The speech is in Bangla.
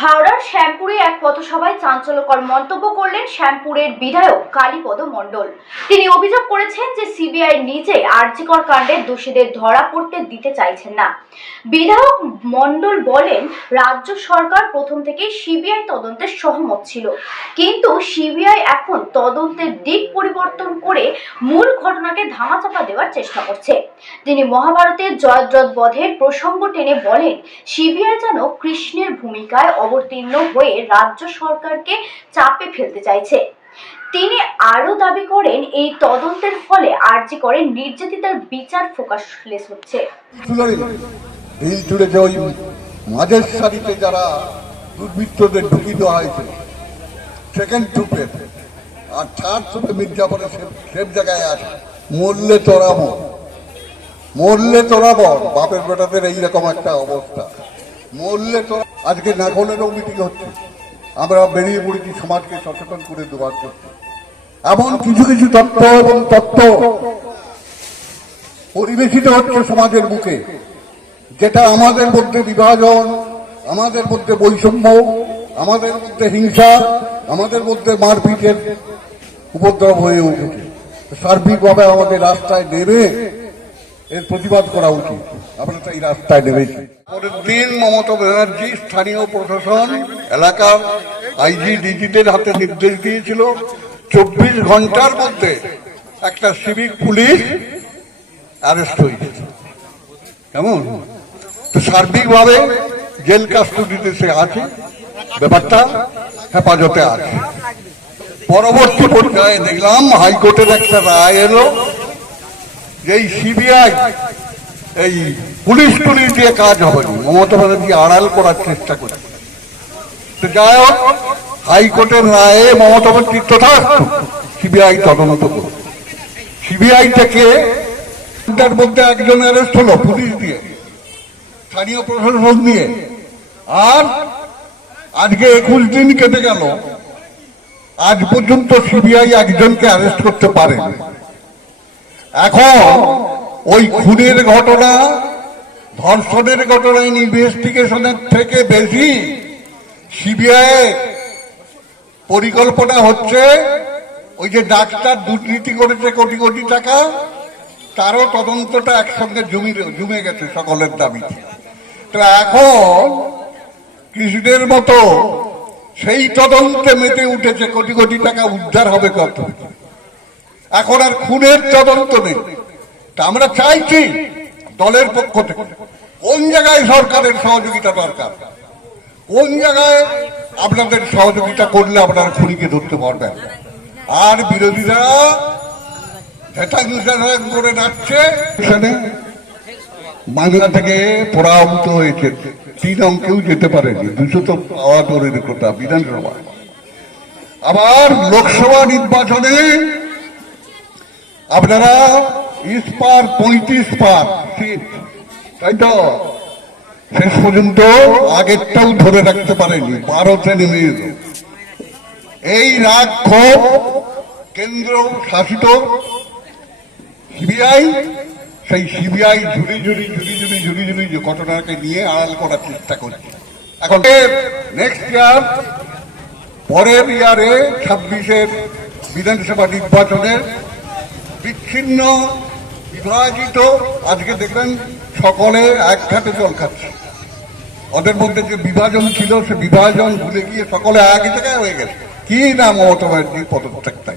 হাওড়ার শ্যামপুরে এক পথসভায় চাঞ্চল্যকর মন্তব্য করলেন শ্যামপুরের বিধায়ক কালীপদ মণ্ডল। তিনি অভিযোগ করেছেন যে সিবিআই নিজে আরজিকর কাণ্ডের দোষীদের ধরা পড়তে দিতে চাইছেন না। বিধায়ক মণ্ডল বলেন, রাজ্য সরকার প্রথম থেকেই সিবিআই তদন্তে সহমত ছিল, কিন্তু সিবিআই এখন তদন্তের দিক পরিবর্তন করে মূল ঘটনাকে ধামাচাপা দেওয়ার চেষ্টা করছে। তিনি মহাভারতের জয়দ্রথ বধের প্রসঙ্গ টেনে বলেন, সিবিআই যেন কৃষ্ণের ভূমিকায় অবতীর্ণ হয়ে রাজ্য সরকারকে চাপে ফেলতে চাইছে। তিনি আরো দাবি করেন, এই তদন্তের ফলে আরজি করে নির্যাতিতার বিচার ফোকাসলেস হচ্ছে। মাঝের সারিতে যারা দুর্বৃত্তদের ঢুকিয়ে দেওয়া হয়েছে সেকেন্ড ট্রুপে, আর থার্ড ট্রুপে মির্জাপুরে সেফ জায়গায় আছে। মরলে তোরা বাপের বেটাদের এইরকম একটা অবস্থা। মরলে তোরা আজকে নাগলেরও মিটিং হচ্ছে, আমরা বেরিয়ে পড়েছি সমাজকে সচেতন করে দেওয়ার জন্য। এমন কিছু কিছু তত্ত্ব এবং তত্ত্ব পরিবেশিত হচ্ছে সমাজের বুকে, যেটা আমাদের মধ্যে বিভাজন, আমাদের মধ্যে বৈষম্য, আমাদের মধ্যে হিংসা, আমাদের মধ্যে মারপিটের উপদ্রব হয়ে উঠেছে। সার্বিকভাবে আমাদের রাস্তায় নেমে এর প্রতিবাদ করা উচিত। আমরা তো এই রাস্তায় নেমেছি। পরের দিন মমতা ব্যানার্জি স্থানীয় প্রশাসন, এলাকার আইজি ডিজিদের হাতে নির্দেশ দিয়েছিল 24 ঘন্টার মধ্যে একটা সিভিক পুলিশ অ্যারেস্ট হয়েছে। কেমন তো সার্বিকভাবে জেল কাস্টডিতে সে আছে, ব্যাপারটা হেফাজতে আছে। পরবর্তী পর্যায়ে দেখলাম হাইকোর্টের একটা রায় এলো যে এই সিবিআই এই পুলিশ দিয়ে কাজ হবে না, মমতা ব্যানার্জি আড়াল করার চেষ্টা করে। তো যাই হোক, হাইকোর্টের রায়ে মমতা ব্যানার্জি তথাস্তু সিবিআই তদন্ত করে। সিবিআই থেকে তার মধ্যে একজন অ্যারেস্ট হলো পুলিশ দিয়ে, স্থানীয় প্রশাসন দিয়ে, আর আজকে 21 দিন কেটে গেল, আজ পর্যন্ত সিবিআই একজনকে অ্যারেস্ট করতে পারেনি। এখন ওই খুনের ঘটনা, ধর্ষণের ঘটনা ইনভেস্টিগেশনের থেকে বেশি সিবিআই পরিকল্পনা হচ্ছে ওই যে ডাক্তার দুর্নীতি করেছে কোটি কোটি টাকা, তারও তদন্তটা একসঙ্গে জমে গেছে সকলের দাবিতে। তো এখন কৃষ্ণের মতো সেই তদন্তে মেতে উঠেছে কোটি কোটি টাকা উদ্ধার হবে কত। এখন আর খুনের তদন্ত নেই। তা আমরা চাইছি দলের পক্ষ থেকে কোন জায়গায় সরকারের সহযোগিতা দরকার, কোন জায়গায় আপনাদের সহযোগিতা করলে আপনারা খুনিকে ধরতে পারবেন। আর বিরোধীরা করে যাচ্ছে, বাংলা থেকে পরাভূত হয়েছে, 3 অঙ্কেও যেতে পারেনি, 200 তো পাওয়া দূরের কথা বিধানসভা। আবার লোকসভা নির্বাচনে আপনারা 35 পার সিট, তাই তো শেষ পর্যন্ত আগেরটাও ধরে রাখতে পারেনি, 12তে নেমে এল। এই রাগ ক্ষোভ কেন্দ্র শাসিত সিবিআই, সেই সিবিআই ঝুড়ি যে ঘটনাকে নিয়ে আড়াল করার চেষ্টা করছে। এখন নেক্সট ইয়ার, পরের ইয়ারে 26-এর বিধানসভা নির্বাচনের বিচ্ছিন্ন বিভাজিত, আজকে দেখলেন সকলে এক ঘাটে জল খাচ্ছে। ওদের মধ্যে যে বিভাজন ছিল সে বিভাজন ভুলে গিয়ে সকলে এক জায়গায় হয়ে গেছে। কি না মমতা ব্যানার্জির পদত্যাগটাই।